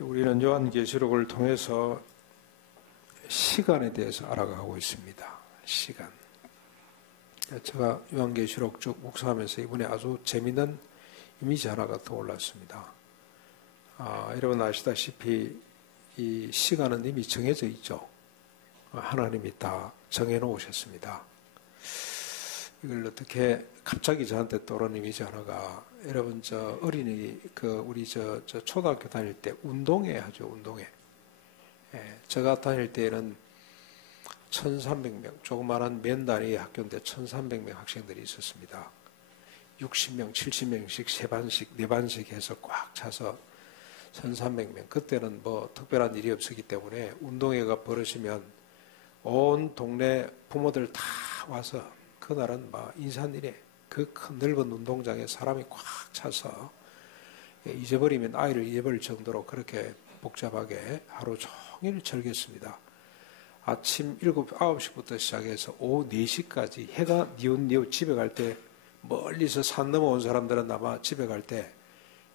우리는 요한계시록을 통해서 시간에 대해서 알아가고 있습니다. 시간. 제가 요한계시록 쭉 묵상하면서 이번에 아주 재미있는 이미지 하나가 떠올랐습니다. 여러분 아시다시피 이 시간은 이미 정해져 있죠. 하나님이 다 정해놓으셨습니다. 이걸 어떻게 갑자기 저한테 떠오른 이미지 하나가, 여러분 저 어린이 우리 저 초등학교 다닐 때 운동회 하죠. 운동회. 제가 다닐 때에는 1300명, 조그마한 맨 단위 학교인데 1300명 학생들이 있었습니다. 60명, 70명씩 세 반씩, 네 반씩 해서 꽉 차서 1300명. 그때는 뭐 특별한 일이 없었기 때문에 운동회가 벌어지면 온 동네 부모들 다 와서, 그날은 막 인산이래. 그 큰 넓은 운동장에 사람이 꽉 차서 잊어버리면 아이를 잊어버릴 정도로 그렇게 복잡하게 하루 종일 즐겼습니다. 아침 7, 9시부터 시작해서 오후 4시까지 해가 뉘웃뉘웃 집에 갈 때, 멀리서 산 넘어온 사람들은 아마 집에 갈 때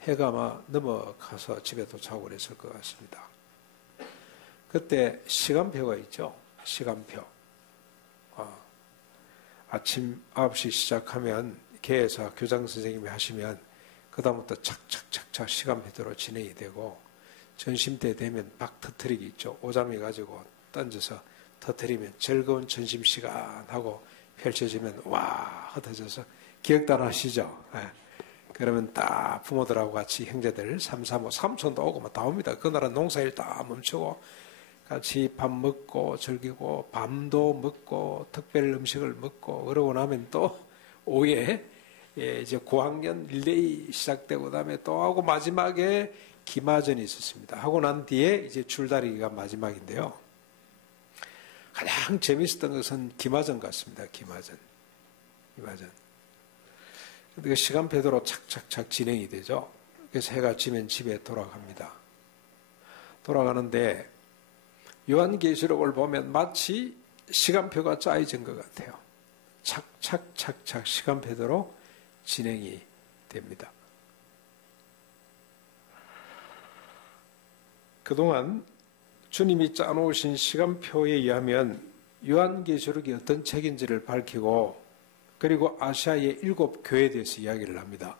해가 막 넘어가서 집에 도착하고 그랬을 것 같습니다. 그때 시간표가 있죠. 시간표. 아침 9시 시작하면 개회사 교장 선생님이 하시면 그 다음부터 착착착착 시간표대로 진행이 되고, 점심때 되면 박 터트리기 있죠. 오자미 가지고 던져서 터트리면 즐거운 점심시간 하고 펼쳐지면 와 흩어져서 기억도 안 하시죠? 그러면 딱 부모들하고 같이 형제들 3, 3, 5, 삼촌도 오고 막 다 옵니다. 그날은 농사일 다 멈추고 같이 밥 먹고 즐기고 밤도 먹고 특별 음식을 먹고, 그러고 나면 또 오후에 이제 고학년 릴레이 시작되고 그다음에 또 하고 마지막에 기마전이 있었습니다. 하고 난 뒤에 이제 줄다리기가 마지막인데요. 가장 재미있었던 것은 기마전 같습니다. 기마전. 그 시간표대로 착착착 진행이 되죠. 그래서 해가 지면 집에 돌아갑니다. 돌아가는데 요한계시록을 보면 마치 시간표가 짜여진 것 같아요. 착착착착 시간표대로 진행이 됩니다. 그동안 주님이 짜놓으신 시간표에 의하면 요한계시록이 어떤 책인지를 밝히고, 그리고 아시아의 7 교회에 대해서 이야기를 합니다.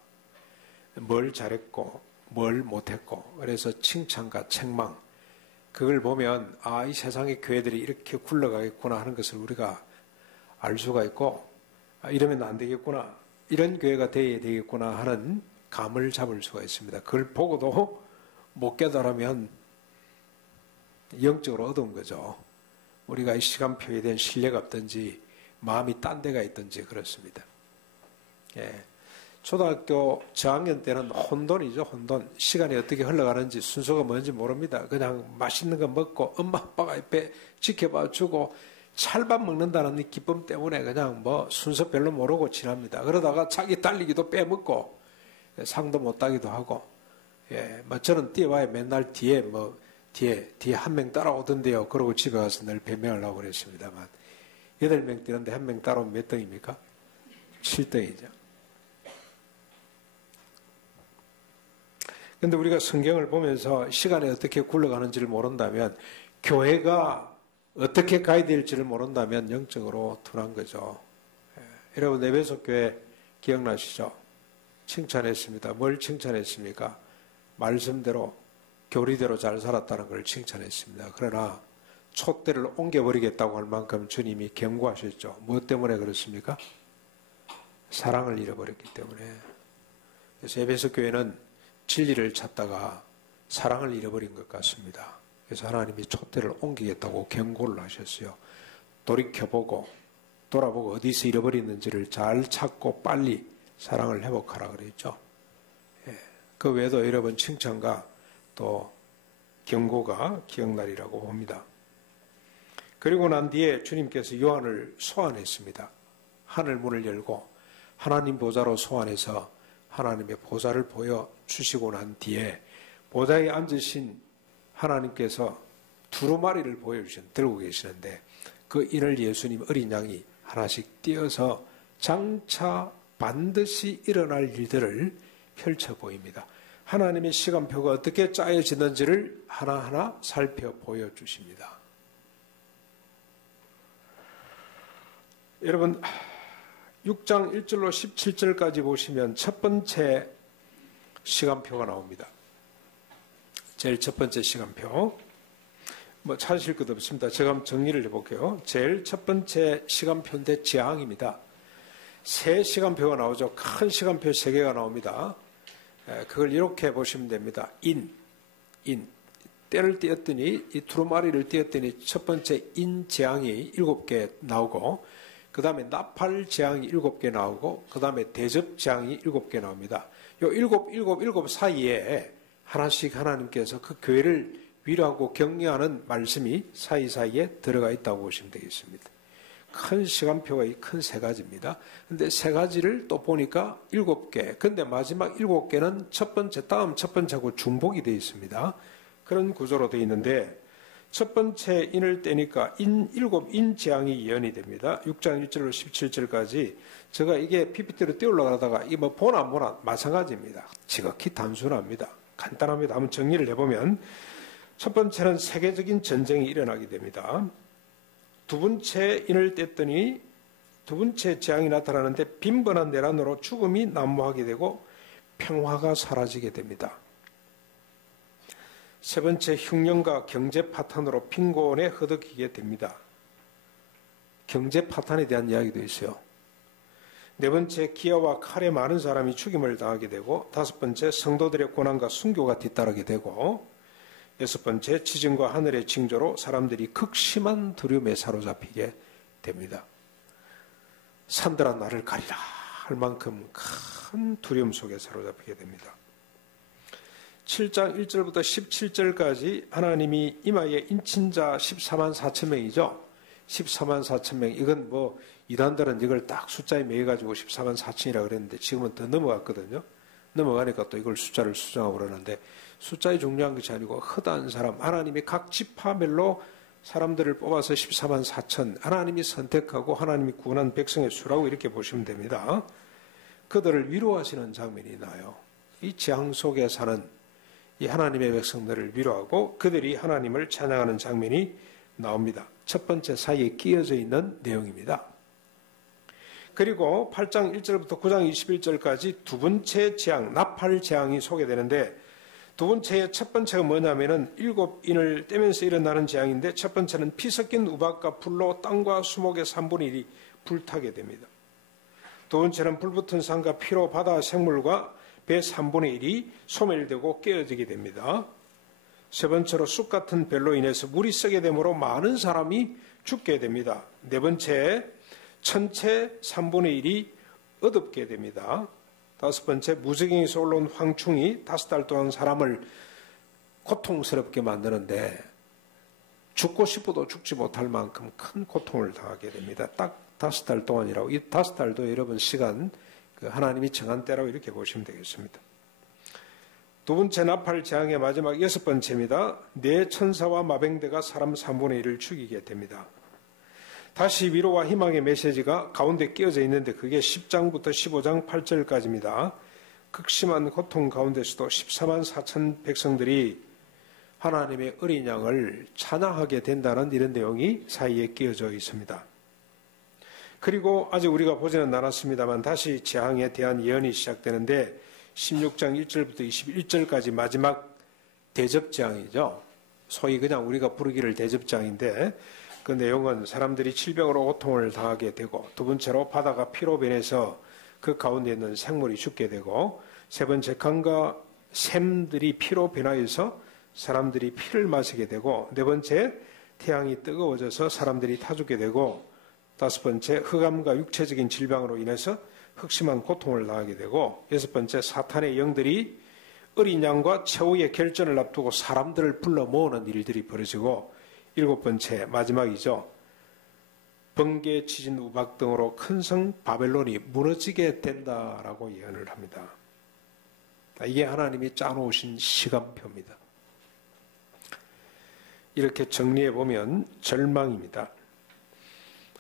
뭘 잘했고 뭘 못했고, 그래서 칭찬과 책망, 그걸 보면 이 세상의 교회들이 이렇게 굴러가겠구나 하는 것을 우리가 알 수가 있고, 이러면 안 되겠구나, 이런 교회가 되어야 되겠구나 하는 감을 잡을 수가 있습니다. 그걸 보고도 못 깨달으면 영적으로 어두운 거죠. 우리가 이 시간표에 대한 신뢰가 없든지 마음이 딴 데가 있든지 그렇습니다. 초등학교 저학년 때는 혼돈이죠. 혼돈. 시간이 어떻게 흘러가는지 순서가 뭔지 모릅니다. 그냥 맛있는 거 먹고 엄마 아빠가 옆에 지켜봐 주고 찰밥 먹는다는 이 기쁨 때문에 그냥 뭐 순서 별로 모르고 지납니다. 그러다가 자기 달리기도 빼먹고 상도 못 따기도 하고, 뭐 저는 뛰어와야 맨날 뒤에 한 명 따라오던데요. 그러고 집에 가서 늘 변명을 하고 그랬습니다만, 8명 뛰는데 한 명 따라오면 몇 등입니까? 7등이죠. 근데 우리가 성경을 보면서 시간이 어떻게 굴러가는지를 모른다면, 교회가 어떻게 가야 될지를 모른다면 영적으로 둔한 거죠. 여러분 에베소 교회 기억나시죠? 칭찬했습니다. 뭘 칭찬했습니까? 말씀대로 교리대로 잘 살았다는 걸 칭찬했습니다. 그러나 촛대를 옮겨버리겠다고 할 만큼 주님이 경고하셨죠. 무엇 때문에 그렇습니까? 사랑을 잃어버렸기 때문에. 그래서 에베소 교회는 진리를 찾다가 사랑을 잃어버린 것 같습니다. 그래서 하나님이 촛대를 옮기겠다고 경고를 하셨어요. 돌이켜보고 돌아보고 어디서 잃어버렸는지를 잘 찾고 빨리 사랑을 회복하라 그랬죠. 그 외에도 여러분 칭찬과 또 경고가 기억나리라고 봅니다. 그리고 난 뒤에 주님께서 요한을 소환했습니다. 하늘 문을 열고 하나님 보좌로 소환해서 하나님의 보좌를 보여주시고 난 뒤에 보좌에 앉으신 하나님께서 두루마리를 들고 계시는데, 그 이를 예수님 어린 양이 하나씩 띄어서 장차 반드시 일어날 일들을 펼쳐 보입니다. 하나님의 시간표가 어떻게 짜여지는지를 하나하나 살펴보여 주십니다. 여러분 6장 1절로 17절까지 보시면 첫 번째 시간표가 나옵니다. 제일 첫 번째 시간표. 찾으실 것도 없습니다. 제가 한번 정리를 해볼게요. 제일 첫 번째 시간표인데 재앙입니다. 세 시간표가 나오죠. 큰 시간표 3개가 나옵니다. 그걸 이렇게 보시면 됩니다. 때를 띄었더니 이 두루마리를 띄었더니 첫 번째 재앙이 7개 나오고 그 다음에 나팔 재앙이 7개 나오고 그 다음에 대접 재앙이 7개 나옵니다. 요 7 사이에 하나씩 하나님께서 그 교회를 위로하고 격려하는 말씀이 사이사이에 들어가 있다고 보시면 되겠습니다. 큰 시간표가 이 큰 3가지입니다. 근데 3가지를 또 보니까 7개. 근데 마지막 7개는 다음 첫 번째하고 중복이 되어 있습니다. 그런 구조로 되어 있는데 첫 번째 인을 떼니까 7 재앙이 예언이 됩니다. 6장 1절로 17절까지 제가 이게 PPT로 띄우려고 이 보나 안 보나 마찬가지입니다. 지극히 단순합니다. 간단합니다. 한번 정리를 해보면 첫 번째는 세계적인 전쟁이 일어나게 됩니다. 두 번째 인을 뗐더니 두 번째 재앙이 나타나는데 빈번한 내란으로 죽음이 난무하게 되고 평화가 사라지게 됩니다. 세 번째 흉년과 경제 파탄으로 빈곤에 허덕이게 됩니다. 경제 파탄에 대한 이야기도 있어요. 네 번째 기아와 칼에 많은 사람이 죽임을 당하게 되고 다섯 번째 성도들의 고난과 순교가 뒤따르게 되고 여섯 번째 지진과 하늘의 징조로 사람들이 극심한 두려움에 사로잡히게 됩니다. 산들아 나를 가리라 할 만큼 큰 두려움 속에 사로잡히게 됩니다. 7장 1절부터 17절까지 하나님이 이마에 인친자 14만 4천 명이죠. 14만 4천 명. 이건 이단들은 이걸 딱 숫자에 매여가지고 14만 4천이라고 그랬는데 지금은 더 넘어갔거든요. 넘어가니까 또 이걸 숫자를 수정하고 그러는데 숫자에 중요한 것이 아니고 허다한 사람, 하나님이 각 지파별로 사람들을 뽑아서 14만 4천, 하나님이 선택하고 하나님이 구원한 백성의 수라고 이렇게 보시면 됩니다. 그들을 위로하시는 장면이 나요. 이 재앙 속에 사는 이 하나님의 백성들을 위로하고 그들이 하나님을 찬양하는 장면이 나옵니다. 첫 번째 사이에 끼어져 있는 내용입니다. 그리고 8장 1절부터 9장 21절까지 두 번째 재앙, 나팔 재앙이 소개되는데 두 번째의 첫 번째가 뭐냐면은 7인을 떼면서 일어나는 재앙인데 첫 번째는 피 섞인 우박과 불로 땅과 수목의 3분의 1이 불타게 됩니다. 두 번째는 불붙은 산과 피로 바다 생물과 배 3분의 1이 소멸되고 깨어지게 됩니다. 세 번째로 쑥 같은 별로 인해서 물이 썩게 되므로 많은 사람이 죽게 됩니다. 네 번째 천체 3분의 1이 어둡게 됩니다. 다섯 번째 무지개에서 올라온 황충이 5달 동안 사람을 고통스럽게 만드는데 죽고 싶어도 죽지 못할 만큼 큰 고통을 당하게 됩니다. 딱 5달 동안이라고. 이 5달도 여러분 시간 하나님이 정한 때라고 이렇게 보시면 되겠습니다. 두 번째 나팔 재앙의 마지막 6번째입니다. 네 천사와 마병대가 사람 3분의 1을 죽이게 됩니다. 다시 위로와 희망의 메시지가 가운데 끼어져 있는데 그게 10장부터 15장 8절까지입니다. 극심한 고통 가운데서도 14만 4천 백성들이 하나님의 어린 양을 찬양하게 된다는 이런 내용이 사이에 끼어져 있습니다. 그리고 아직 우리가 보지는 않았습니다만 다시 재앙에 대한 예언이 시작되는데 16장 1절부터 21절까지 마지막 대접재앙이죠. 소위 그냥 우리가 부르기를 대접재앙인데 그 내용은 사람들이 질병으로 고통을 당하게 되고 두 번째로 바다가 피로 변해서 그 가운데 있는 생물이 죽게 되고 세 번째 강과 샘들이 피로 변하여서 사람들이 피를 마시게 되고 네 번째 태양이 뜨거워져서 사람들이 타 죽게 되고 다섯 번째 흑암과 육체적인 질병으로 인해서 극심한 고통을 당하게 되고 여섯 번째 사탄의 영들이 어린 양과 최후의 결전을 앞두고 사람들을 불러 모으는 일들이 벌어지고 일곱 번째 마지막이죠. 번개, 지진, 우박 등으로 큰 성 바벨론이 무너지게 된다라고 예언을 합니다. 이게 하나님이 짜놓으신 시간표입니다. 이렇게 정리해 보면 절망입니다.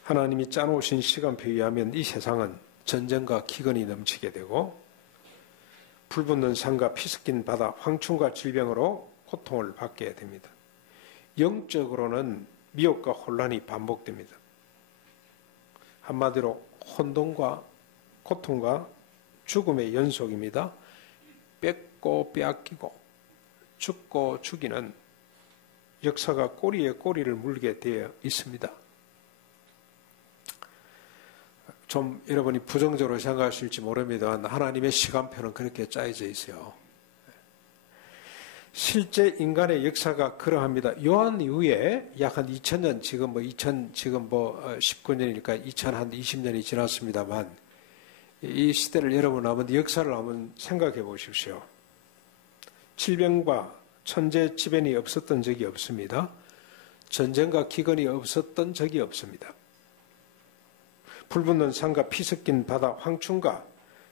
하나님이 짜놓으신 시간표에 의하면 이 세상은 전쟁과 기근이 넘치게 되고 불붙는 산과 피 섞인 바다, 황충과 질병으로 고통을 받게 됩니다. 영적으로는 미혹과 혼란이 반복됩니다. 한마디로 혼돈과 고통과 죽음의 연속입니다. 뺏고 빼앗기고 죽고 죽이는 역사가 꼬리에 꼬리를 물게 되어 있습니다. 좀 여러분이 부정적으로 생각하실지 모릅니다만 하나님의 시간표는 그렇게 짜여져 있어요. 실제 인간의 역사가 그러합니다. 요한 이후에 약 한 2000년, 지금 19년이니까 2020년이 지났습니다만 이 시대를 여러분 한번 역사를 한번 생각해 보십시오. 질병과 천재지변이 없었던 적이 없습니다. 전쟁과 기근이 없었던 적이 없습니다. 불붙는 산과 피 섞인 바다, 황충과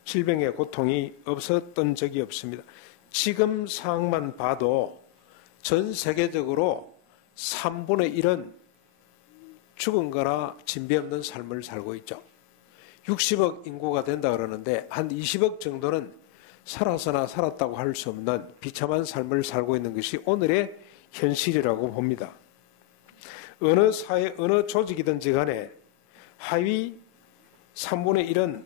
질병의 고통이 없었던 적이 없습니다. 지금 상황만 봐도 전 세계적으로 3분의 1은 죽은 거나 진비 없는 삶을 살고 있죠. 60억 인구가 된다 그러는데 한 20억 정도는 살아서나 살았다고 할 수 없는 비참한 삶을 살고 있는 것이 오늘의 현실이라고 봅니다. 어느 사회, 어느 조직이든지 간에 하위 3분의 1은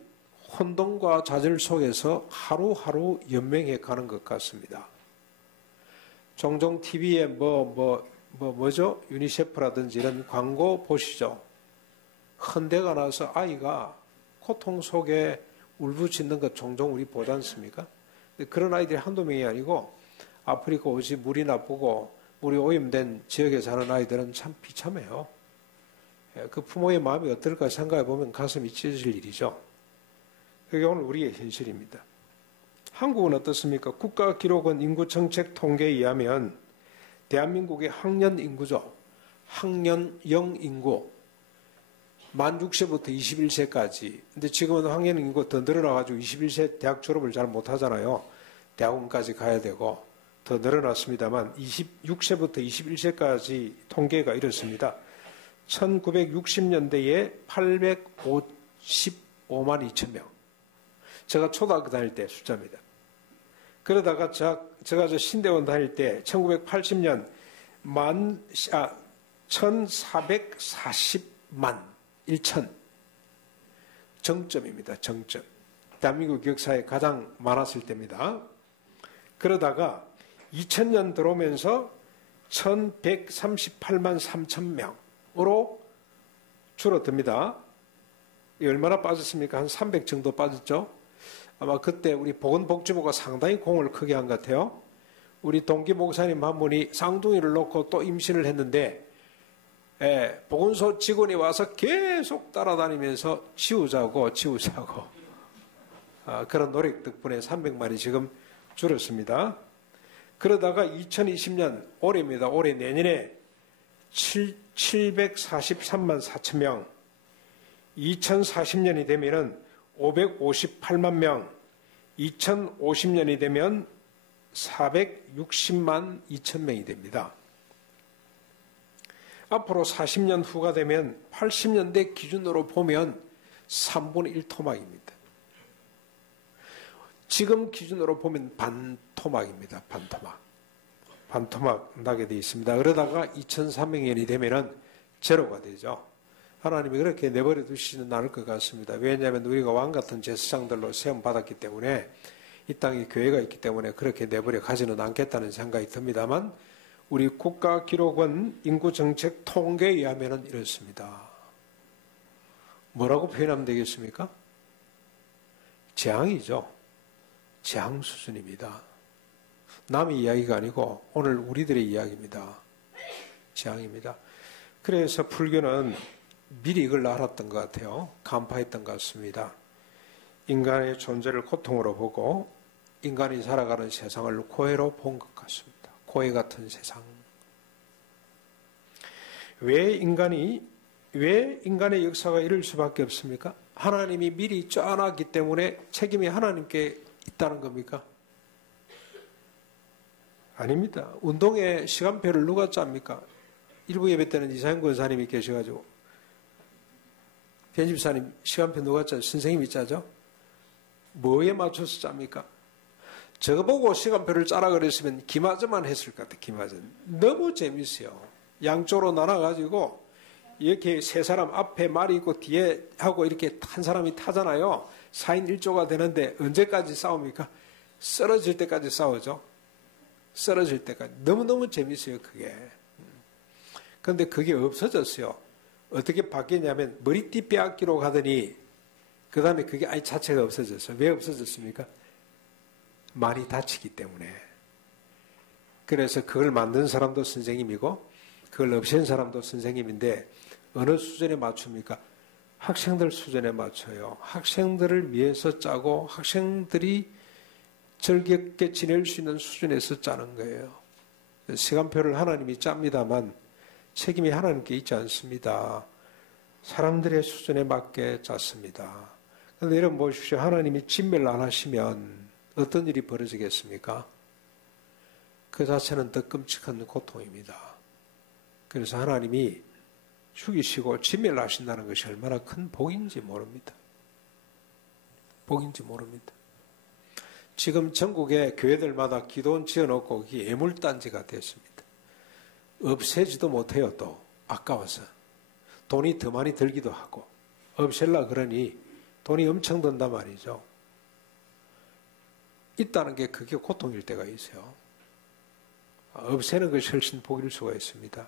혼돈과 좌절 속에서 하루하루 연명해 가는 것 같습니다. 종종 TV에 뭐죠? 유니세프라든지 이런 광고 보시죠. 헌대가 나서 아이가 고통 속에 울부짖는 것 종종 우리 보지 않습니까? 그런 아이들이 한두 명이 아니고 아프리카 오지 물이 나쁘고 물이 오염된 지역에 사는 아이들은 참 비참해요. 그 부모의 마음이 어떨까 생각해 보면 가슴이 찢어질 일이죠. 그게 오늘 우리의 현실입니다. 한국은 어떻습니까? 국가기록원 인구정책 통계에 의하면 대한민국의 학년 인구죠. 학년형 인구 만 6세부터 21세까지. 근데 지금은 학년 인구가 더 늘어나가지고 21세 대학 졸업을 잘 못하잖아요. 대학원까지 가야 되고 더 늘어났습니다만 26세부터 21세까지 통계가 이렇습니다. 1960년대에 855만 2천 명. 제가 초등학교 다닐 때 숫자입니다. 그러다가 제가 신대원 다닐 때 1980년 1440만 1천 정점입니다. 정점. 대한민국 역사에 가장 많았을 때입니다. 그러다가 2000년 들어오면서 1138만 3천 명으로 줄어듭니다. 얼마나 빠졌습니까? 한 300 정도 빠졌죠? 아마 그때 우리 보건복지부가 상당히 공을 크게 한 것 같아요. 우리 동기 목사님 한 분이 쌍둥이를 놓고 또 임신을 했는데 보건소 직원이 와서 계속 따라다니면서 지우자고 그런 노력 덕분에 300만이 지금 줄었습니다. 그러다가 2020년 올해입니다. 올해 내년에 743만 4천 명, 2040년이 되면은 558만 명, 2050년이 되면 460만 2천 명이 됩니다. 앞으로 40년 후가 되면 80년대 기준으로 보면 3분의 1 토막입니다. 지금 기준으로 보면 반토막입니다. 반토막 나게 되어 있습니다. 그러다가 2300년이 되면은 제로가 되죠. 하나님이 그렇게 내버려 두시지는 않을 것 같습니다. 왜냐하면 우리가 왕같은 제사장들로 세움받았기 때문에 이 땅에 교회가 있기 때문에 그렇게 내버려 가지는 않겠다는 생각이 듭니다만 우리 국가기록원 인구정책 통계에 의하면 이렇습니다. 뭐라고 표현하면 되겠습니까? 재앙이죠. 재앙 수준입니다. 남의 이야기가 아니고 오늘 우리들의 이야기입니다. 재앙입니다. 그래서 불교는 미리 이걸 알았던 것 같아요. 간파했던 것 같습니다. 인간의 존재를 고통으로 보고 인간이 살아가는 세상을 고해로 본 것 같습니다. 고해 같은 세상. 왜 인간의 역사가 이럴 수밖에 없습니까? 하나님이 미리 짜놨기 때문에 책임이 하나님께 있다는 겁니까? 아닙니다. 운동의 시간표를 누가 짭니까? 일부 예배 때는 이사영 권사님이 계셔가지고 편집사님 시간표 누가 짜죠? 선생님이 짜죠? 뭐에 맞춰서 짭니까? 저거 보고 시간표를 짜라 그랬으면 기마저만 했을 것 같아. 기마저. 너무 재밌어요. 양쪽으로 나눠가지고 이렇게 세 사람 앞에 말이 있고 뒤에 하고 이렇게 한 사람이 타잖아요. 4인 1조가 되는데 언제까지 싸웁니까? 쓰러질 때까지 싸우죠. 쓰러질 때까지. 너무너무 재밌어요, 그게. 그런데 그게 없어졌어요. 어떻게 바뀌냐면 머리띠 빼앗기로 가더니 그 다음에 그게 아예 자체가 없어졌어요. 왜 없어졌습니까? 많이 다치기 때문에. 그래서 그걸 만든 사람도 선생님이고 그걸 없앤 사람도 선생님인데 어느 수준에 맞춥니까? 학생들 수준에 맞춰요. 학생들을 위해서 짜고 학생들이 즐겁게 지낼 수 있는 수준에서 짜는 거예요. 시간표를 하나님이 짭니다만 책임이 하나님께 있지 않습니다. 사람들의 수준에 맞게 짰습니다. 그런데 여러분 보십시오. 하나님이 진멸을 안 하시면 어떤 일이 벌어지겠습니까? 그 자체는 더 끔찍한 고통입니다. 그래서 하나님이 죽이시고 진멸을 하신다는 것이 얼마나 큰 복인지 모릅니다. 복인지 모릅니다. 지금 전국의 교회들마다 기도원 지어놓고 그게 예물단지가 됐습니다. 없애지도 못해요. 또 아까워서 돈이 더 많이 들기도 하고 없앨라 그러니 돈이 엄청 든단 말이죠. 있다는 게 그게 고통일 때가 있어요. 없애는 것이 훨씬 복일 수가 있습니다.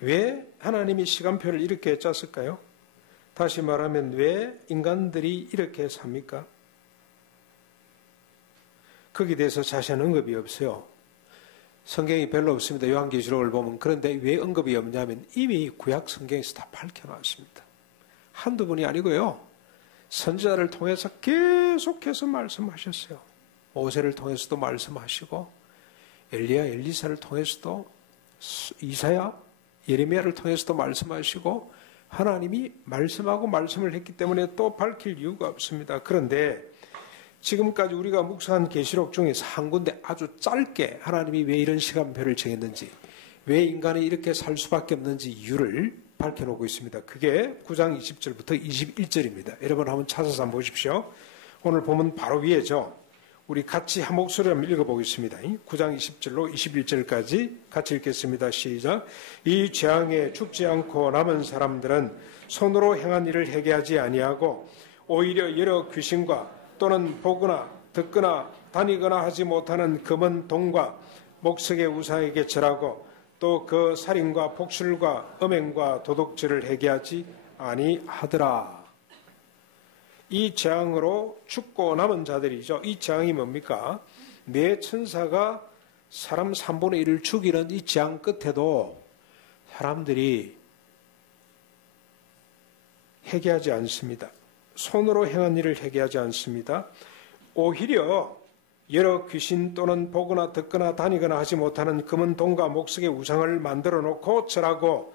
왜 하나님이 시간표를 이렇게 짰을까요? 다시 말하면 왜 인간들이 이렇게 삽니까? 거기에 대해서 자세한 언급이 없어요. 성경이 별로 없습니다. 요한계시록을 보면. 그런데 왜 언급이 없냐면 이미 구약 성경에서 다 밝혀놨습니다. 한두 분이 아니고요. 선지자를 통해서 계속해서 말씀하셨어요. 모세를 통해서도 말씀하시고 엘리야, 엘리사를 통해서도 이사야, 예레미야를 통해서도 말씀하시고 하나님이 말씀하고 말씀을 했기 때문에 또 밝힐 이유가 없습니다. 그런데 지금까지 우리가 묵상한 계시록 중에서 한 군데 아주 짧게 하나님이 왜 이런 시간표를 정했는지, 왜 인간이 이렇게 살 수밖에 없는지 이유를 밝혀놓고 있습니다. 그게 9장 20절부터 21절입니다. 여러분 한번 찾아서 한번 보십시오. 오늘 보면 바로 위에죠. 우리 같이 한 목소리로 한번 읽어보겠습니다. 9장 20절로 21절까지 같이 읽겠습니다. 시작. 이 재앙에 죽지 않고 남은 사람들은 손으로 행한 일을 회개하지 아니하고 오히려 여러 귀신과 또는 보거나 듣거나 다니거나 하지 못하는 금은 동과 목석의 우상에게 절하고 또 그 살인과 폭술과 음행과 도둑질을 회개하지 아니하더라. 이 재앙으로 죽고 남은 자들이죠. 이 재앙이 뭡니까? 네 천사가 사람 3분의 1을 죽이는 이 재앙 끝에도 사람들이 회개하지 않습니다. 손으로 행한 일을 회개하지 않습니다. 오히려 여러 귀신 또는 보거나 듣거나 다니거나 하지 못하는 금은 동과 목석의 우상을 만들어 놓고 절하고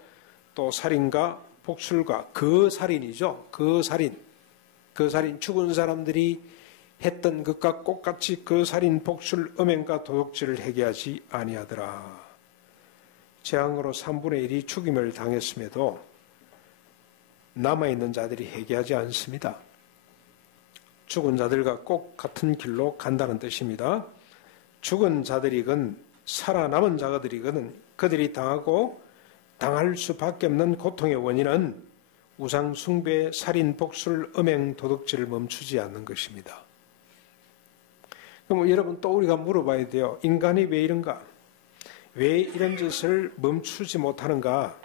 또 살인과 폭술과 그 살인이죠. 그 살인 죽은 사람들이 했던 것과 똑같이 그 살인 폭술 음행과 도둑질을 회개하지 아니하더라. 재앙으로 3분의 1이 죽임을 당했음에도 남아있는 자들이 회개하지 않습니다. 죽은 자들과 꼭 같은 길로 간다는 뜻입니다. 죽은 자들이건 살아남은 자들이건 그들이 당하고 당할 수밖에 없는 고통의 원인은 우상 숭배, 살인, 폭술, 음행, 도둑질을 멈추지 않는 것입니다. 그럼 여러분 또 우리가 물어봐야 돼요. 인간이 왜 이런가? 왜 이런 짓을 멈추지 못하는가?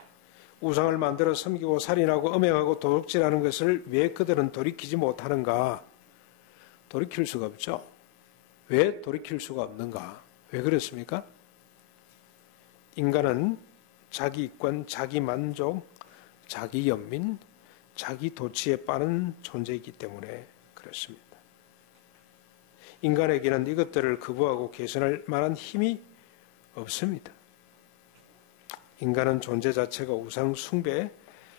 우상을 만들어 섬기고 살인하고 음행하고 도둑질하는 것을 왜 그들은 돌이키지 못하는가? 돌이킬 수가 없죠. 왜 돌이킬 수가 없는가? 왜 그렇습니까? 인간은 자기 이권, 자기 만족, 자기 연민, 자기 도취에 빠른 존재이기 때문에 그렇습니다. 인간에게는 이것들을 거부하고 개선할 만한 힘이 없습니다. 인간은 존재 자체가 우상 숭배,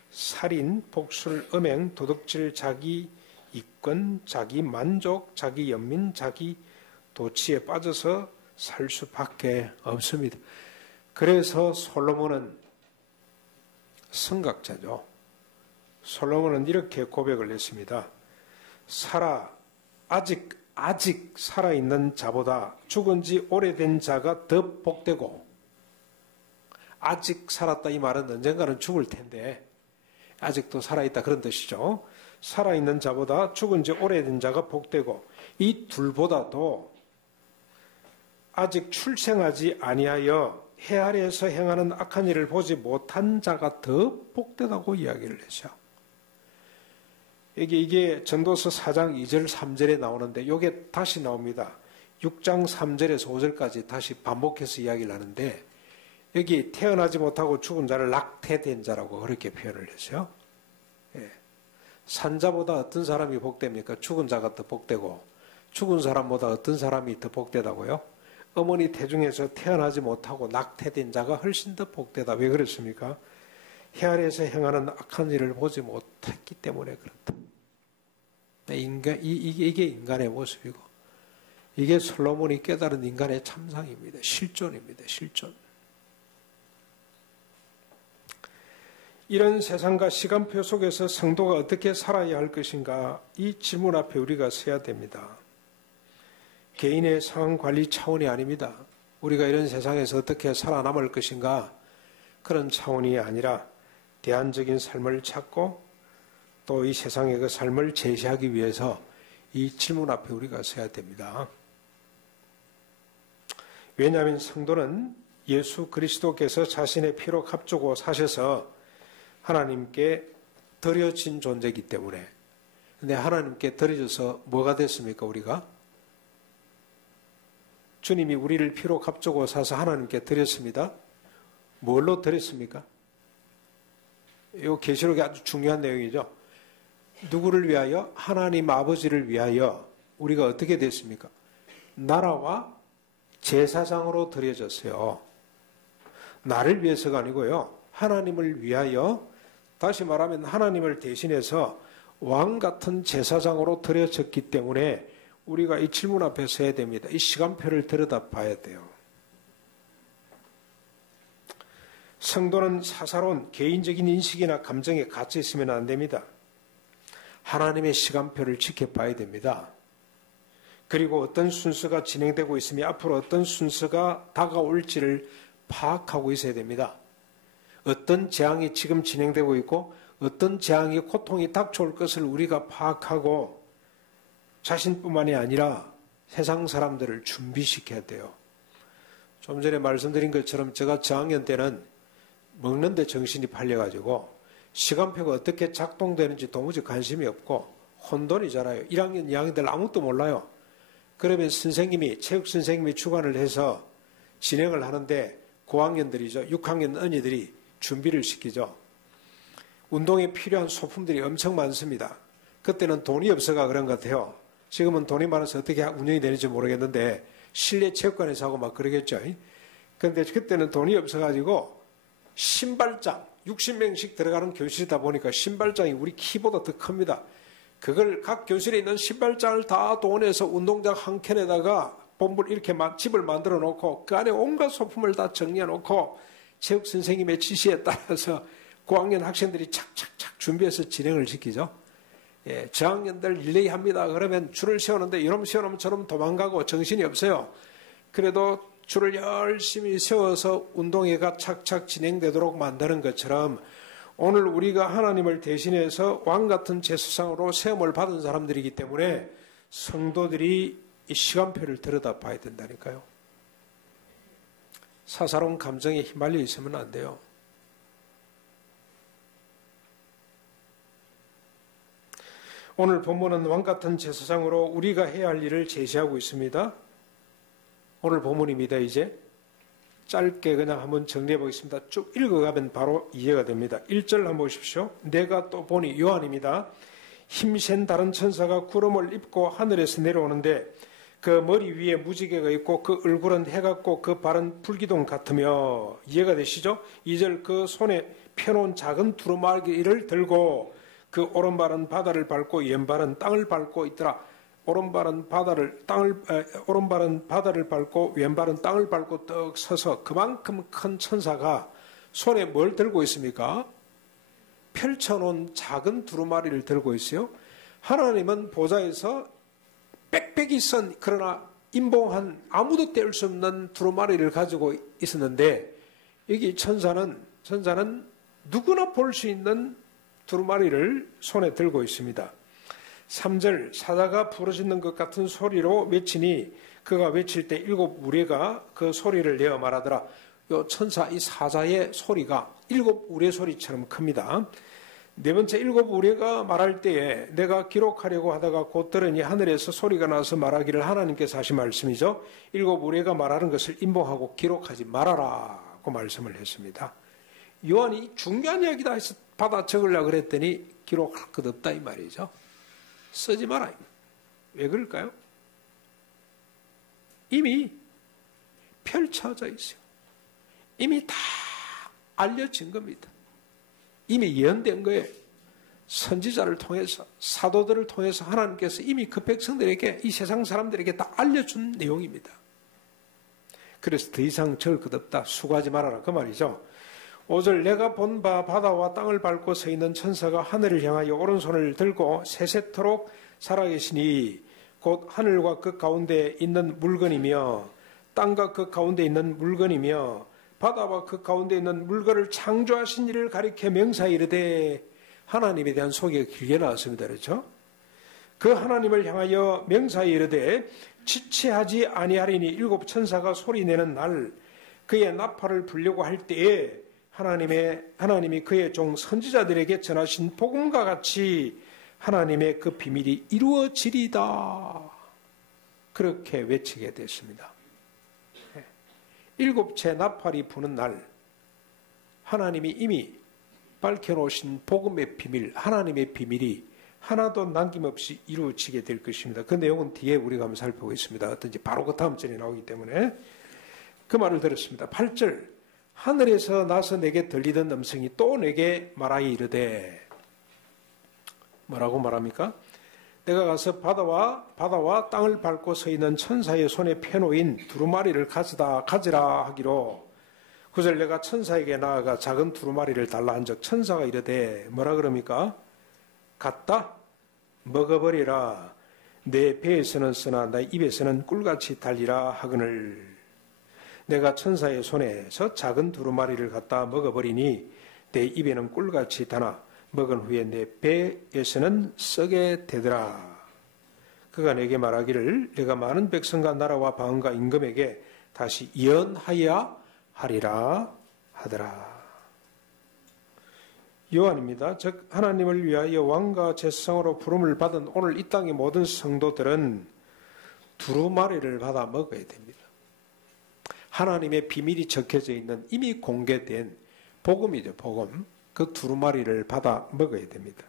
살인, 폭술, 음행, 도둑질, 자기 이권, 자기 만족, 자기 연민, 자기 도취에 빠져서 살 수밖에 없습니다. 그래서 솔로몬은 성각자죠. 솔로몬은 이렇게 고백을 했습니다. 살아 아직 살아있는 자보다 죽은 지 오래된 자가 더 복되고, 아직 살았다 이 말은 언젠가는 죽을 텐데 아직도 살아있다 그런 뜻이죠. 살아있는 자보다 죽은 지 오래된 자가 복되고, 이 둘보다도 아직 출생하지 아니하여 해 아래에서 행하는 악한 일을 보지 못한 자가 더 복되다고 이야기를 했죠. 이게 전도서 4장 2절 3절에 나오는데 이게 다시 나옵니다. 6장 3절에서 5절까지 다시 반복해서 이야기를 하는데, 여기 태어나지 못하고 죽은 자를 낙태된 자라고 그렇게 표현을 했어요. 예. 산 자보다 어떤 사람이 복됩니까? 죽은 자가 더 복되고, 죽은 사람보다 어떤 사람이 더 복되다고요? 어머니 태중에서 태어나지 못하고 낙태된 자가 훨씬 더 복되다. 왜 그렇습니까? 해 아래에서 행하는 악한 일을 보지 못했기 때문에 그렇다. 이게 인간의 모습이고, 이게 솔로몬이 깨달은 인간의 참상입니다. 실존입니다. 실존. 이런 세상과 시간표 속에서 성도가 어떻게 살아야 할 것인가, 이 질문 앞에 우리가 서야 됩니다. 개인의 상황 관리 차원이 아닙니다. 우리가 이런 세상에서 어떻게 살아남을 것인가, 그런 차원이 아니라 대안적인 삶을 찾고 또 이 세상의 그 삶을 제시하기 위해서 이 질문 앞에 우리가 서야 됩니다. 왜냐하면 성도는 예수 그리스도께서 자신의 피로 값주고 사셔서 하나님께 드려진 존재이기 때문에. 근데 하나님께 드려져서 뭐가 됐습니까, 우리가? 주님이 우리를 피로 값주고 사서 하나님께 드렸습니다. 뭘로 드렸습니까? 이 계시록이 아주 중요한 내용이죠. 누구를 위하여? 하나님 아버지를 위하여 우리가 어떻게 됐습니까? 나라와 제사장으로 드려졌어요. 나를 위해서가 아니고요. 하나님을 위하여, 다시 말하면 하나님을 대신해서 왕 같은 제사장으로 드려졌기 때문에 우리가 이 질문 앞에 서야 됩니다. 이 시간표를 들여다봐야 돼요. 성도는 사사로운 개인적인 인식이나 감정에 갇혀 있으면 안 됩니다. 하나님의 시간표를 지켜봐야 됩니다. 그리고 어떤 순서가 진행되고 있으며 앞으로 어떤 순서가 다가올지를 파악하고 있어야 됩니다. 어떤 재앙이 지금 진행되고 있고 어떤 재앙이, 고통이 닥쳐올 것을 우리가 파악하고 자신뿐만이 아니라 세상 사람들을 준비시켜야 돼요. 좀 전에 말씀드린 것처럼 제가 저학년 때는 먹는 데 정신이 팔려가지고 시간표가 어떻게 작동되는지 도무지 관심이 없고 혼돈이잖아요. 1학년, 2학년들 아무것도 몰라요. 그러면 선생님이, 체육 선생님이 주관을 해서 진행을 하는데 고학년들이죠. 6학년 언니들이 준비를 시키죠. 운동에 필요한 소품들이 엄청 많습니다. 그때는 돈이 없어가 그런 것 같아요. 지금은 돈이 많아서 어떻게 운영이 되는지 모르겠는데 실내 체육관에서 하고 막 그러겠죠. 그런데 그때는 돈이 없어가지고 신발장, 60명씩 들어가는 교실이다 보니까 신발장이 우리 키보다 더 큽니다. 그걸 각 교실에 있는 신발장을 다 동원해서 운동장 한 켠에다가 본부를 이렇게 집을 만들어 놓고 그 안에 온갖 소품을 다 정리해 놓고 체육 선생님의 지시에 따라서 고학년 학생들이 착착착 준비해서 진행을 시키죠. 예, 저학년들 릴레이 합니다. 그러면 줄을 세우는데 이놈 세우면 저놈 도망가고 정신이 없어요. 그래도 줄을 열심히 세워서 운동회가 착착 진행되도록 만드는 것처럼 오늘 우리가 하나님을 대신해서 왕 같은 제사장으로 세움을 받은 사람들이기 때문에 성도들이 이 시간표를 들여다봐야 된다니까요. 사사로운 감정에 휘말려 있으면 안 돼요. 오늘 본문은 왕 같은 제사장으로 우리가 해야 할 일을 제시하고 있습니다. 오늘 본문입니다. 이제 짧게 그냥 한번 정리해 보겠습니다. 쭉 읽어가면 바로 이해가 됩니다. 1절 한번 보십시오. 내가 또 보니, 요한입니다. 힘센 다른 천사가 구름을 입고 하늘에서 내려오는데 그 머리 위에 무지개가 있고 그 얼굴은 해 같고 그 발은 불기둥 같으며, 이해가 되시죠? 2절 그 손에 펴놓은 작은 두루마기를 들고 그 오른발은 바다를 밟고 왼발은 땅을 밟고 있더라. 오른발은 바다를 밟고 왼발은 땅을 밟고 떡 서서 그만큼 큰 천사가 손에 뭘 들고 있습니까? 펼쳐놓은 작은 두루마리를 들고 있어요. 하나님은 보좌에서 빽빽이 선 그러나 임봉한 아무도 떼울 수 없는 두루마리를 가지고 있었는데 여기 천사는 누구나 볼 수 있는 두루마리를 손에 들고 있습니다. 3절 사자가 부르짖는 것 같은 소리로 외치니 그가 외칠 때 일곱 우레가 그 소리를 내어 말하더라. 요 천사 이 사자의 소리가 일곱 우레 소리처럼 큽니다. 네 번째 일곱 우레가 말할 때에 내가 기록하려고 하다가 곧 들으니 하늘에서 소리가 나서 말하기를 하나님께서 하신 말씀이죠. 일곱 우레가 말하는 것을 임봉하고 기록하지 말아라고 말씀을 했습니다. 요한이 중요한 이야기다 해서 받아 적으려고 그랬더니 기록할 것 없다 이 말이죠. 쓰지 마라. 왜 그럴까요? 이미 펼쳐져 있어요. 이미 다 알려진 겁니다. 이미 예언된 거예요. 선지자를 통해서 사도들을 통해서 하나님께서 이미 그 백성들에게 이 세상 사람들에게 다 알려준 내용입니다. 그래서 더 이상 적을 것 없다. 수고하지 말아라 그 말이죠. 5절 내가 본 바 바다와 땅을 밟고 서 있는 천사가 하늘을 향하여 오른손을 들고 세세토록 살아계시니 곧 하늘과 그 가운데 있는 물건이며 땅과 그 가운데 있는 물건이며 바다와 그 가운데 있는 물건을 창조하신 이를 가리켜 명사에 이르되 하나님에 대한 소개가 길게 나왔습니다. 그렇죠? 그 하나님을 향하여 명사에 이르되 지체하지 아니하리니 일곱 천사가 소리내는 날 그의 나팔을 불려고 할 때에 하나님이 그의 종 선지자들에게 전하신 복음과 같이 하나님의 그 비밀이 이루어지리다. 그렇게 외치게 됐습니다. 일곱째 나팔이 부는 날 하나님이 이미 밝혀놓으신 복음의 비밀, 하나님의 비밀이 하나도 남김없이 이루어지게 될 것입니다. 그 내용은 뒤에 우리가 한번 살펴보겠습니다. 어떤지 바로 그 다음 절에 나오기 때문에 그 말을 들었습니다. 8절 하늘에서 나서 내게 들리던 음성이 또 내게 말하여 이르되 뭐라고 말합니까? 내가 가서 바다와 땅을 밟고 서 있는 천사의 손에 펴놓인 두루마리를 가지라 하기로 9절 내가 천사에게 나아가 작은 두루마리를 달라 한즉 천사가 이르되 뭐라 그럽니까? 갖다 먹어버리라. 내 배에서는 쓰나 내 입에서는 꿀같이 달리라 하거늘 내가 천사의 손에서 작은 두루마리를 갖다 먹어버리니 내 입에는 꿀같이 다나 먹은 후에 내 배에서는 썩게 되더라. 그가 내게 말하기를 내가 많은 백성과 나라와 방언과 임금에게 다시 예언하여야 하리라 하더라. 요한입니다. 즉 하나님을 위하여 왕과 제사장으로 부름을 받은 오늘 이 땅의 모든 성도들은 두루마리를 받아 먹어야 됩니다. 하나님의 비밀이 적혀져 있는 이미 공개된 복음이죠. 복음. 그 두루마리를 받아 먹어야 됩니다.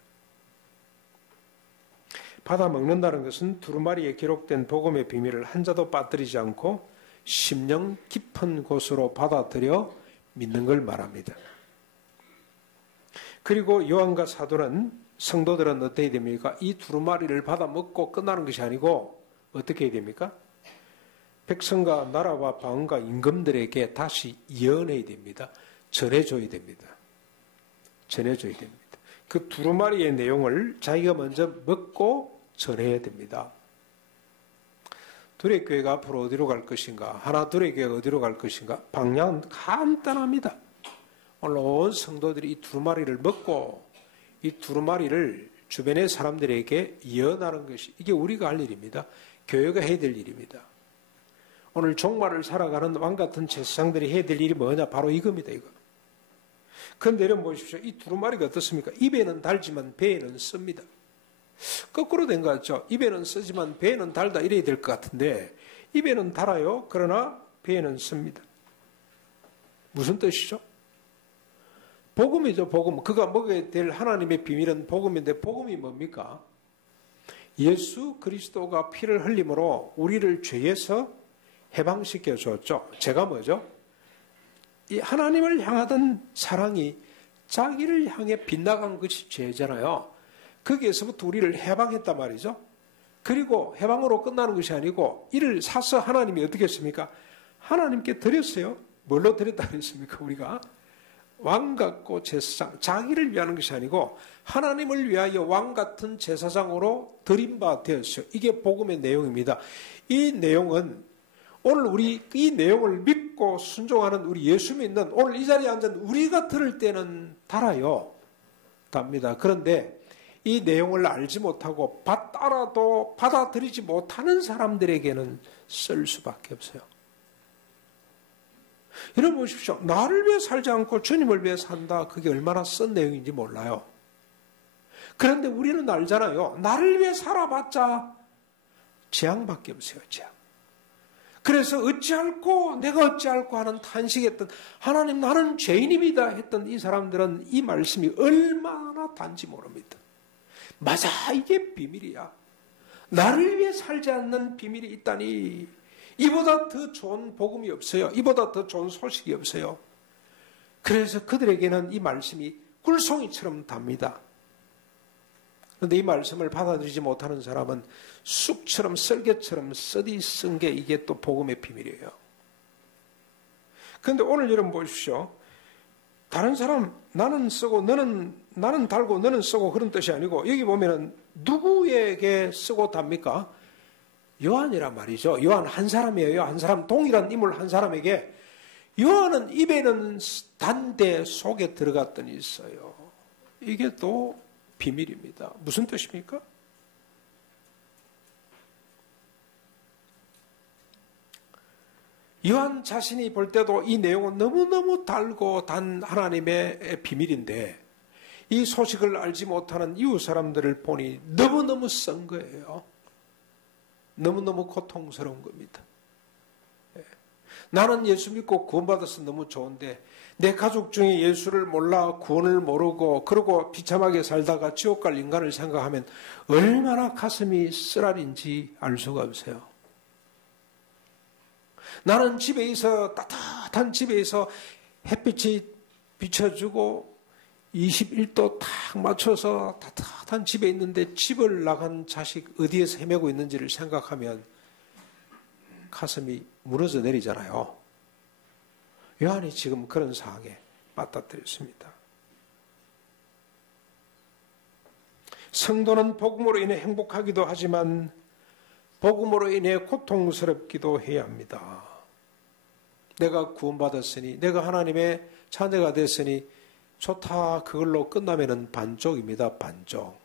받아 먹는다는 것은 두루마리에 기록된 복음의 비밀을 한 자도 빠뜨리지 않고 심령 깊은 곳으로 받아들여 믿는 걸 말합니다. 그리고 요한과 사도는 성도들은 어떻게 됩니까? 이 두루마리를 받아 먹고 끝나는 것이 아니고 어떻게 해야 됩니까? 백성과 나라와 방언과 임금들에게 다시 예언해야 됩니다. 전해줘야 됩니다. 전해줘야 됩니다. 그 두루마리의 내용을 자기가 먼저 먹고 전해야 됩니다. 둘의 교회가 앞으로 어디로 갈 것인가? 하나 둘의 교회가 어디로 갈 것인가? 방향은 간단합니다. 오늘 온 성도들이 이 두루마리를 먹고 이 두루마리를 주변의 사람들에게 예언하는 것이 이게 우리가 할 일입니다. 교회가 해야 될 일입니다. 오늘 종말을 살아가는 왕같은 제사장들이 해야 될 일이 뭐냐? 바로 이겁니다. 이거. 그런데 여러분 보십시오. 이 두루마리가 어떻습니까? 입에는 달지만 배에는 씁니다. 거꾸로 된 것 같죠? 입에는 쓰지만 배에는 달다 이래야 될 것 같은데 입에는 달아요. 그러나 배에는 씁니다. 무슨 뜻이죠? 복음이죠. 복음. 그가 먹어야 될 하나님의 비밀은 복음인데 복음이 뭡니까? 예수 그리스도가 피를 흘림으로 우리를 죄에서 해방시켜 줬죠. 제가 뭐죠? 이 하나님을 향하던 사랑이 자기를 향해 빗나간 것이 죄잖아요. 거기에서부터 우리를 해방했단 말이죠. 그리고 해방으로 끝나는 것이 아니고 이를 사서 하나님이 어떻게 했습니까? 하나님께 드렸어요. 뭘로 드렸다 그랬습니까? 우리가 왕 같고 제사장, 자기를 위하는 것이 아니고 하나님을 위하여 왕 같은 제사장으로 드린 바 되었어요. 이게 복음의 내용입니다. 이 내용은 오늘 우리 이 내용을 믿고 순종하는 우리 예수 믿는 오늘 이 자리에 앉은 우리가 들을 때는 달아요. 답니다. 그런데 이 내용을 알지 못하고 따라도 받아들이지 못하는 사람들에게는 쓸 수밖에 없어요. 여러분 보십시오. 나를 위해 살지 않고 주님을 위해 산다. 그게 얼마나 쓴 내용인지 몰라요. 그런데 우리는 알잖아요. 나를 위해 살아봤자 재앙밖에 없어요. 재앙. 그래서 어찌할꼬 내가 어찌할꼬 하는 탄식했던 하나님 나는 죄인입니다 했던 이 사람들은 이 말씀이 얼마나 단지 모릅니다. 맞아, 이게 비밀이야. 나를 위해 살지 않는 비밀이 있다니 이보다 더 좋은 복음이 없어요. 이보다 더 좋은 소식이 없어요. 그래서 그들에게는 이 말씀이 꿀송이처럼 답니다. 그런데 이 말씀을 받아들이지 못하는 사람은 쑥처럼 썰개처럼 쓰디 쓴 게 이게 또 복음의 비밀이에요. 그런데 오늘 여러분 보십시오. 다른 사람 나는 쓰고 나는 달고 너는 쓰고 그런 뜻이 아니고 여기 보면은 누구에게 쓰고 답니까? 요한이란 말이죠. 요한 한 사람이에요. 한 사람, 동일한 인물 한 사람에게. 요한은 입에는 단데 속에 들어갔더니 있어요. 이게 또 비밀입니다. 무슨 뜻입니까? 요한 자신이 볼 때도 이 내용은 너무너무 달고 단 하나님의 비밀인데 이 소식을 알지 못하는 이웃 사람들을 보니 너무너무 쓴 거예요. 너무너무 고통스러운 겁니다. 나는 예수 믿고 구원받아서 너무 좋은데 내 가족 중에 예수를 몰라 구원을 모르고 그러고 비참하게 살다가 지옥 갈 인간을 생각하면 얼마나 가슴이 쓰라린지 알 수가 없어요. 나는 집에 있어 따뜻한 집에 있어 햇빛이 비춰주고 21도 탁 맞춰서 따뜻한 집에 있는데 집을 나간 자식 어디에서 헤매고 있는지를 생각하면 가슴이 무너져 내리잖아요. 요한이 지금 그런 상황에 맞닥뜨렸습니다. 성도는 복음으로 인해 행복하기도 하지만 복음으로 인해 고통스럽기도 해야 합니다. 내가 구원받았으니 내가 하나님의 자녀가 됐으니 좋다 그걸로 끝나면은 반쪽입니다. 반쪽.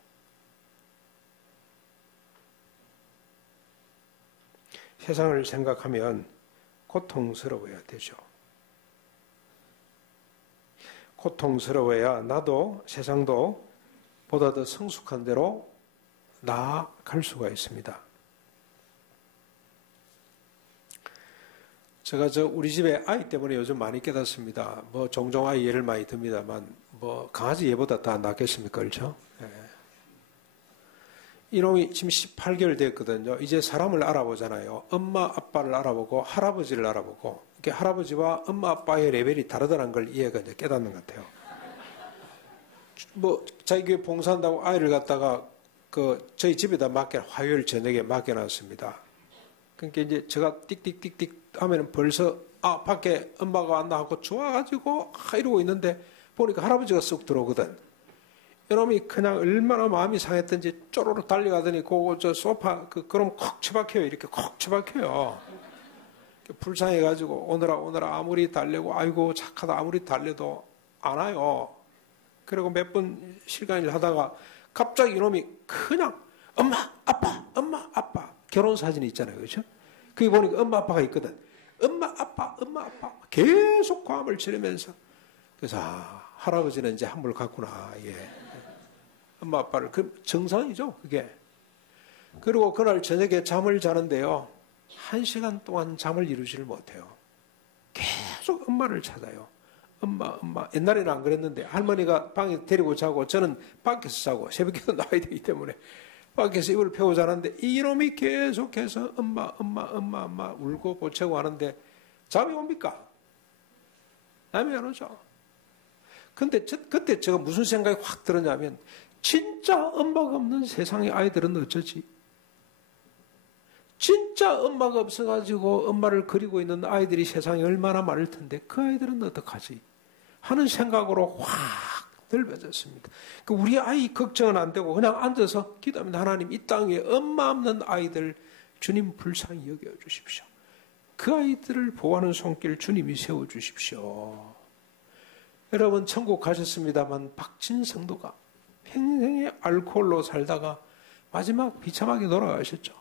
세상을 생각하면 고통스러워야 되죠. 고통스러워야 나도 세상도 보다 더 성숙한 대로 나아갈 수가 있습니다. 제가 우리 집에 아이 때문에 요즘 많이 깨닫습니다. 종종 아이 예를 많이 듭니다만 강아지 예보다 더 낫겠습니까? 그렇죠? 네. 이놈이 지금 18개월 됐거든요. 이제 사람을 알아보잖아요. 엄마 아빠를 알아보고 할아버지를 알아보고 이렇게 할아버지와 엄마 아빠의 레벨이 다르다는 걸 이해가 이제 깨닫는 것 같아요. 자기 교회 봉사한다고 아이를 갖다가 저희 집에다 화요일 저녁에 맡겨놨습니다. 그러니까 이제 제가 띡띡띡띡 하면은 벌써 밖에 엄마가 왔나 하고 좋아가지고 이러고 있는데 보니까 할아버지가 쑥 들어오거든. 이놈이 그냥 얼마나 마음이 상했던지 쪼로로 달려가더니 저 소파 그럼 콕 처박혀요. 이렇게 콕 처박혀요. 불쌍해가지고 오느라 아무리 달래고 아이고 착하다 아무리 달래도 안 와요. 그리고 몇 번 실간일 하다가 갑자기 이놈이 그냥 엄마 아빠 결혼 사진이 있잖아요. 그렇죠? 그게 보니까 엄마 아빠가 있거든. 엄마 아빠 계속 과음을 지르면서 그래서 할아버지는 이제 한물 갔구나. 예. 엄마 아빠를 정상이죠. 그게. 그리고 그날 저녁에 잠을 자는데요. 1시간 동안 잠을 이루지를 못해요. 계속 엄마를 찾아요. 엄마. 옛날에는 안 그랬는데 할머니가 방에 데리고 자고 저는 밖에서 자고 새벽에도 나와야 되기 때문에 밖에서 이불을 펴고 자는데 이놈이 계속해서 엄마 울고 보채고 하는데 잠이 옵니까? 잠이 안 오죠. 근데 그때 제가 무슨 생각이 확 들었냐면 진짜 엄마가 없는 세상의 아이들은 어쩌지? 진짜 엄마가 없어가지고 엄마를 그리고 있는 아이들이 세상에 얼마나 많을 텐데 그 아이들은 어떡하지? 하는 생각으로 확 넓어졌습니다. 우리 아이 걱정은 안 되고 그냥 앉아서 기도하면 하나님 이 땅에 엄마 없는 아이들 주님 불쌍히 여겨주십시오. 그 아이들을 보호하는 손길 주님이 세워주십시오. 여러분 천국 가셨습니다만 박진 성도가 평생에 알코올로 살다가 마지막 비참하게 돌아가셨죠.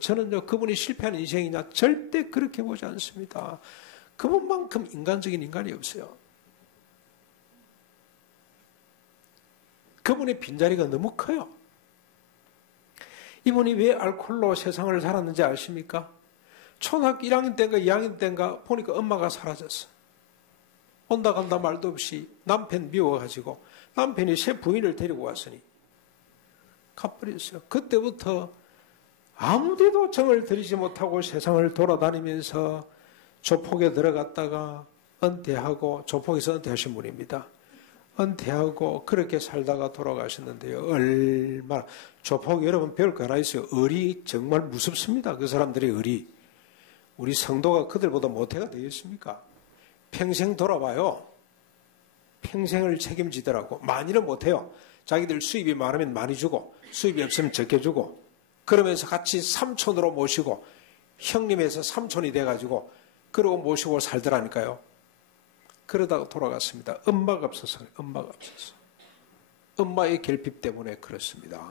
저는 그분이 실패한 인생이냐 절대 그렇게 보지 않습니다. 그분만큼 인간적인 인간이 없어요. 그분의 빈자리가 너무 커요. 이분이 왜 알코올로 세상을 살았는지 아십니까? 초등학교 1학년 때인가 2학년 때인가 보니까 엄마가 사라졌어. 온다 간다 말도 없이 남편 미워가지고 남편이 새 부인을 데리고 왔으니 가버렸어요. 그때부터 아무데도 정을 들이지 못하고 세상을 돌아다니면서 조폭에 들어갔다가 은퇴하고, 조폭에서 은퇴하신 분입니다. 은퇴하고 그렇게 살다가 돌아가셨는데요. 얼마나 조폭 여러분 배울 거 하나 있어요. 을이 정말 무섭습니다. 그 사람들의 을이. 우리 성도가 그들보다 모태가 되겠습니까? 평생 돌아봐요. 평생을 책임지더라고. 많이는 못해요. 자기들 수입이 많으면 많이 주고 수입이 없으면 적게 주고 그러면서 같이 삼촌으로 모시고 형님에서 삼촌이 돼가지고 그러고 모시고 살더라니까요. 그러다가 돌아갔습니다. 엄마가 없어서. 엄마의 결핍 때문에 그렇습니다.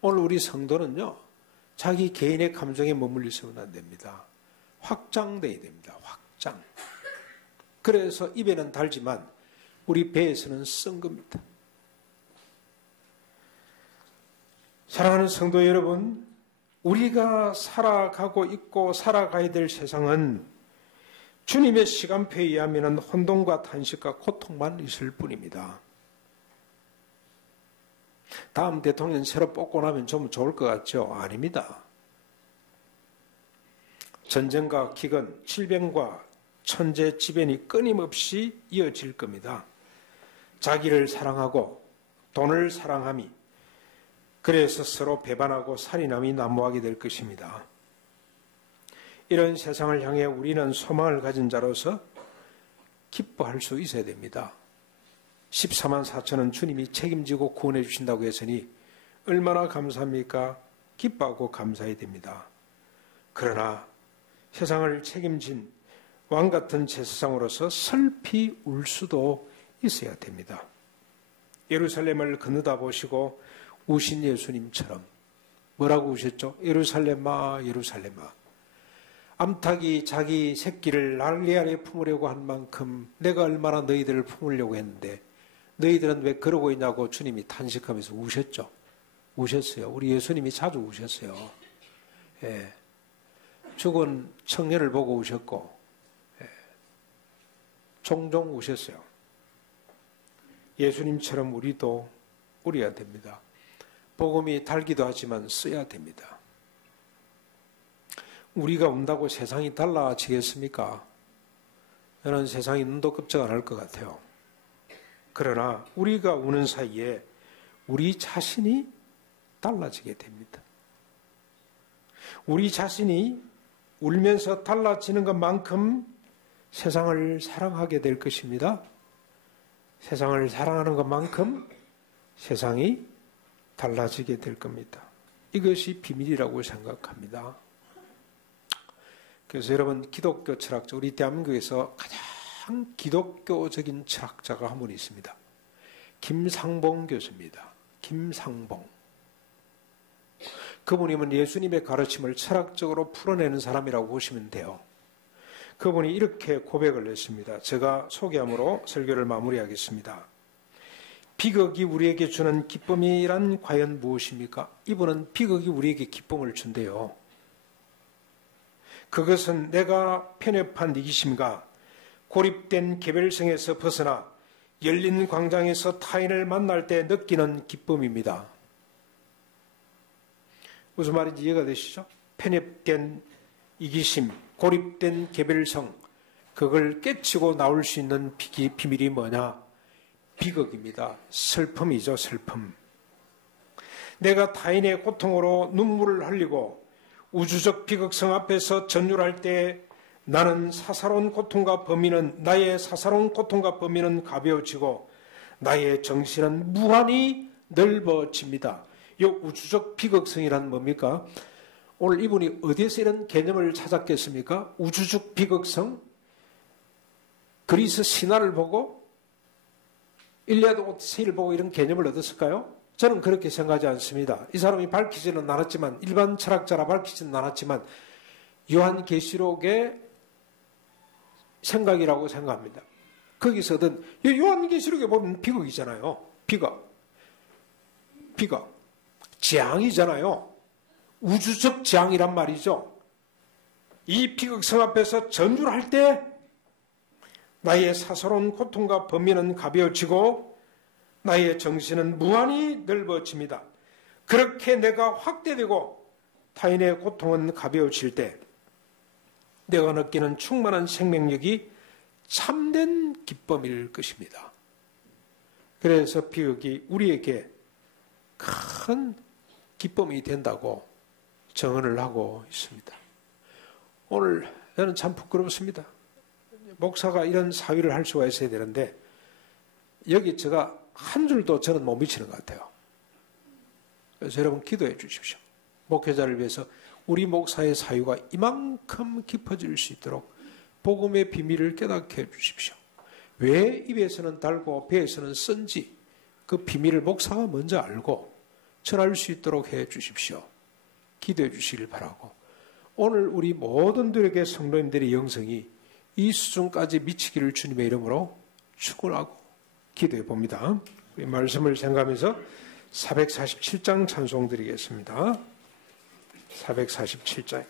오늘 우리 성도는요. 자기 개인의 감정에 머물리서는 안 됩니다. 확장돼야 됩니다. 확장. 그래서 입에는 달지만 우리 배에서는 쓴 겁니다. 사랑하는 성도 여러분, 우리가 살아가고 있고 살아가야 될 세상은 주님의 시간표에 의하면 혼돈과 탄식과 고통만 있을 뿐입니다. 다음 대통령 새로 뽑고 나면 좀 좋을 것 같죠? 아닙니다. 전쟁과 기근, 질병과 천재지변이 끊임없이 이어질 겁니다. 자기를 사랑하고 돈을 사랑함이 그래서 서로 배반하고 살인함이 난무하게 될 것입니다. 이런 세상을 향해 우리는 소망을 가진 자로서 기뻐할 수 있어야 됩니다. 14만 4천은 주님이 책임지고 구원해 주신다고 했으니 얼마나 감사합니까? 기뻐하고 감사해야 됩니다. 그러나 세상을 책임진 왕같은 제사장으로서 슬피 울 수도 있어야 됩니다. 예루살렘을 거느다 보시고 우신 예수님처럼 뭐라고 우셨죠? 예루살렘아 예루살렘아 암탉이 자기 새끼를 난리 아래 품으려고 한 만큼 내가 얼마나 너희들을 품으려고 했는데 너희들은 왜 그러고 있냐고 주님이 탄식하면서 우셨죠. 우셨어요. 우리 예수님이 자주 우셨어요. 예. 죽은 청년을 보고 우셨고 종종 우셨어요. 예수님처럼 우리도 울어야 됩니다. 복음이 달기도 하지만 써야 됩니다. 우리가 운다고 세상이 달라지겠습니까? 저는 세상이 눈도 끔찍 안 할 것 같아요. 그러나 우리가 우는 사이에 우리 자신이 달라지게 됩니다. 우리 자신이 울면서 달라지는 것만큼 세상을 사랑하게 될 것입니다. 세상을 사랑하는 것만큼 세상이 달라지게 될 겁니다. 이것이 비밀이라고 생각합니다. 그래서 여러분 기독교 철학자, 우리 대한민국에서 가장 기독교적인 철학자가 한 분 있습니다. 김상봉 교수입니다. 김상봉. 그분이면 예수님의 가르침을 철학적으로 풀어내는 사람이라고 보시면 돼요. 그분이 이렇게 고백을 했습니다. 제가 소개함으로 설교를 마무리하겠습니다. 비극이 우리에게 주는 기쁨이란 과연 무엇입니까? 이분은 비극이 우리에게 기쁨을 준대요. 그것은 내가 편협한 이기심과 고립된 개별성에서 벗어나 열린 광장에서 타인을 만날 때 느끼는 기쁨입니다. 무슨 말인지 이해가 되시죠? 편협된 이기심, 고립된 개별성, 그걸 깨치고 나올 수 있는 비밀이 뭐냐? 비극입니다. 슬픔이죠, 슬픔. 내가 타인의 고통으로 눈물을 흘리고 우주적 비극성 앞에서 전율할 때 나의 사사로운 고통과 범위는 가벼워지고 나의 정신은 무한히 넓어집니다. 이 우주적 비극성이란 뭡니까? 오늘 이분이 어디에서 이런 개념을 찾았겠습니까? 우주적 비극성? 그리스 신화를 보고 일리아드 오디세이를 보고 이런 개념을 얻었을까요? 저는 그렇게 생각하지 않습니다. 이 사람이 밝히지는 않았지만, 일반 철학자라 밝히지는 않았지만 요한계시록의 생각이라고 생각합니다. 거기서 얻은, 요한계시록에 보면 비극이잖아요. 비극. 재앙이잖아요. 우주적 재앙이란 말이죠. 이 비극성 앞에서 전율 할 때 나의 사사로운 고통과 범위는 가벼워지고 나의 정신은 무한히 넓어집니다. 그렇게 내가 확대되고 타인의 고통은 가벼워질 때 내가 느끼는 충만한 생명력이 참된 기쁨일 것입니다. 그래서 비극이 우리에게 큰 기쁨이 된다고 정언을 하고 있습니다. 오늘 저는 참 부끄럽습니다. 목사가 이런 사위를 할 수가 있어야 되는데 여기 제가 한 줄도 저는 못 미치는 것 같아요. 그래서 여러분 기도해 주십시오. 목회자를 위해서 우리 목사의 사유가 이만큼 깊어질 수 있도록 복음의 비밀을 깨닫게 해 주십시오. 왜 입에서는 달고 배에서는 쓴지 그 비밀을 목사가 먼저 알고 전할 수 있도록 해 주십시오. 기도해 주시길 바라고, 오늘 우리 모든들에게 성도님들의 영성이 이 수준까지 미치기를 주님의 이름으로 축원하고 기도해 봅니다. 우리 말씀을 생각하면서 447장 찬송 드리겠습니다. 447장